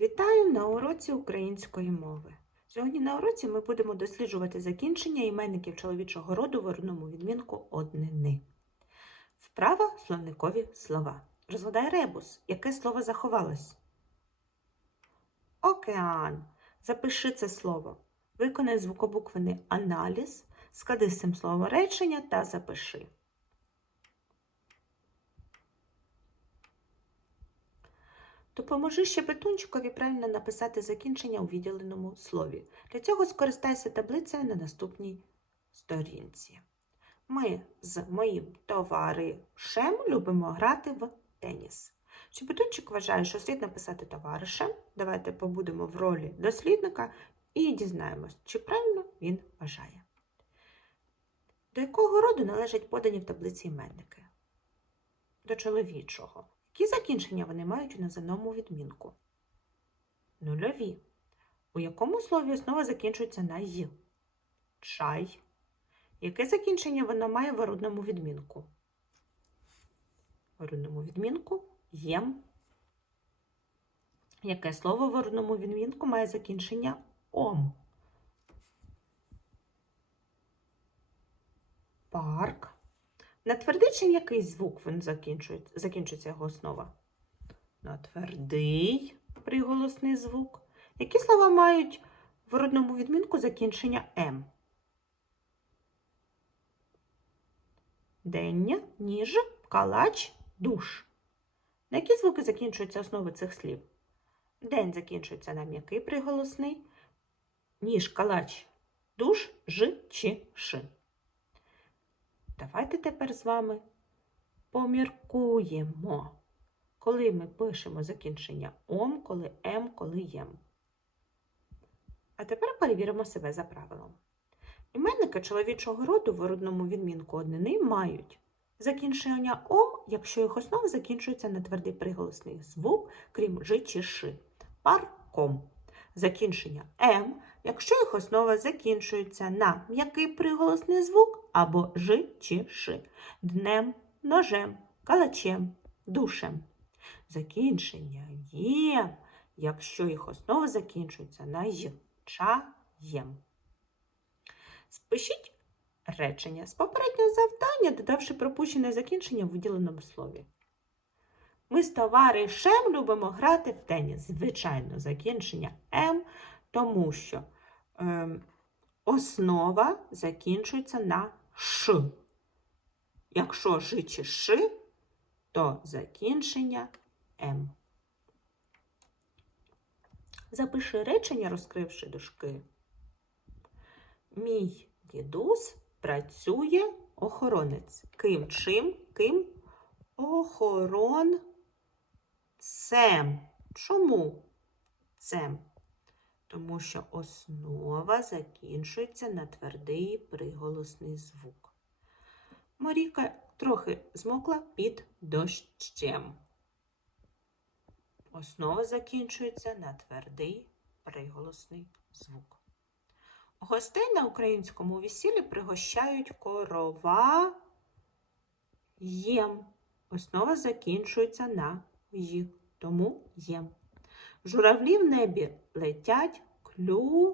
Вітаю на уроці української мови. Сьогодні на уроці ми будемо досліджувати закінчення іменників чоловічого роду в одному відмінку однини. Вправа словникові слова. Розгадай ребус. Яке слово заховалось? Океан. Запиши це слово. Виконай звукобуквений аналіз, склади з цим словом речення та запиши. Допоможи щебетунчикові правильно написати закінчення у відділеному слові. Для цього скористайся таблицею на наступній сторінці. Ми з моїм товаришем любимо грати в теніс. Щебетунчик вважає, що слід написати товаришем. Давайте побудемо в ролі дослідника і дізнаємось, чи правильно він вважає. До якого роду належать подані в таблиці іменники? До чоловічого. Які закінчення вони мають у наземному відмінку? Нульові. У якому слові основа закінчується на й? Чай. Яке закінчення воно має в орудному відмінку? В відмінку єм. Яке слово в орудному відмінку має закінчення ом? Парк. На твердий чи який звук він закінчує, закінчується його основа? На твердий приголосний звук. Які слова мають в родному відмінку закінчення М? Дення, ніж, калач, душ. На які звуки закінчуються основи цих слів? День закінчується на м'який приголосний, ніж, калач, душ, ж чи ш. Давайте тепер з вами поміркуємо, коли ми пишемо закінчення ом, коли ем, коли єм. А тепер перевіримо себе за правилом. Іменники чоловічого роду в родному відмінку однини мають закінчення ом, якщо їх основа закінчується на твердий приголосний звук, крім ж чи ши. Парком. Закінчення м, якщо їх основа закінчується на м'який приголосний звук або ж чи ш, днем, ножем, калачем, душем. Закінчення є, якщо їх основа закінчується на й. Спишіть речення з попереднього завдання, додавши пропущене закінчення в виділеному слові. Ми з товаришем любимо грати в теніс. Звичайно, закінчення М, тому що е, основа закінчується на Ш. Якщо Ж чи Ш, то закінчення М. Запиши речення, розкривши дужки. Мій дідусь працює охоронець. Ким чим? Ким? Охорон. Цем. Чому цем? Тому що основа закінчується на твердий приголосний звук. Маріка трохи змокла під дощем. Основа закінчується на твердий приголосний звук. Гостей на українському весіллі пригощають корова єм. Основа закінчується на й, тому єм. Журавлі в небі летять ключем,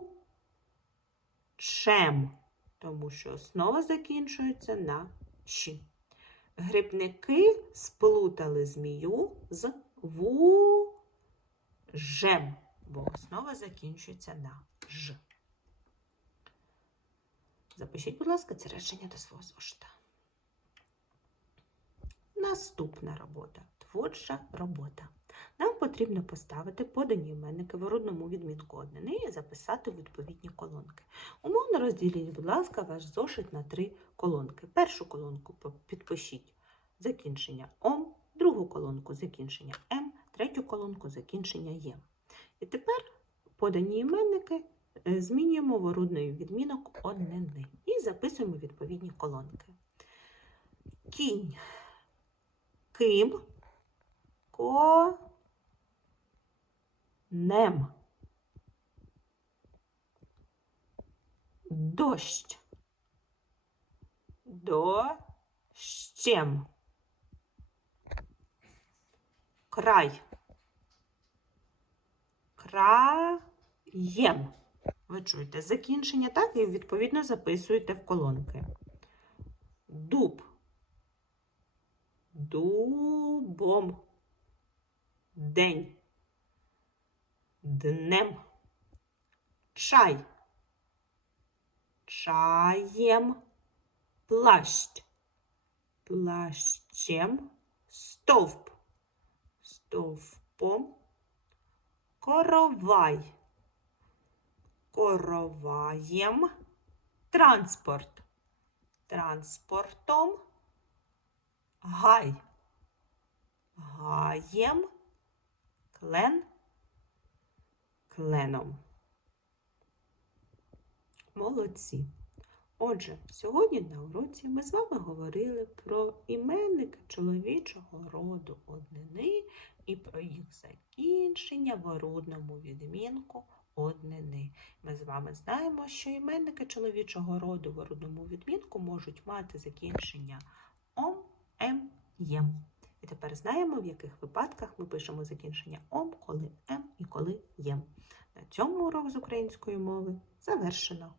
тому що основа закінчується на ч. Грибники сплутали змію з вужем, бо основа закінчується на ж. Запишіть, будь ласка, це речення до свого зошита. Наступна робота творча робота. Потрібно поставити подані іменники в родному відмінку однини і записати в відповідні колонки. Умовно розділіть, будь ласка, ваш зошит на три колонки. Першу колонку підпишіть закінчення ом, другу колонку закінчення м, третю колонку закінчення є. І тепер подані іменники е, змінюємо в орудний відмінок однини і записуємо відповідні колонки. Кінь ким, конем, дощ, дощем, край, Граєм. Ви чуєте закінчення, так? І відповідно записуєте в колонки. Дуб. Дубом. День. Днем. Чай. Чаєм. Плащ. Плащем. Стовп. Стовпом. Коровай. Короваєм. Транспорт. Транспортом. Гай. Гаєм. Клен. Кленом. Молодці. Отже, сьогодні на уроці ми з вами говорили про іменники чоловічого роду однини і про їх закінчення в орудному відмінку однини. Ми з вами знаємо, що іменники чоловічого роду в орудному відмінку можуть мати закінчення ом, ем, єм. І тепер знаємо, в яких випадках ми пишемо закінчення ом, коли ем і коли єм. На цьому урок з української мови завершено.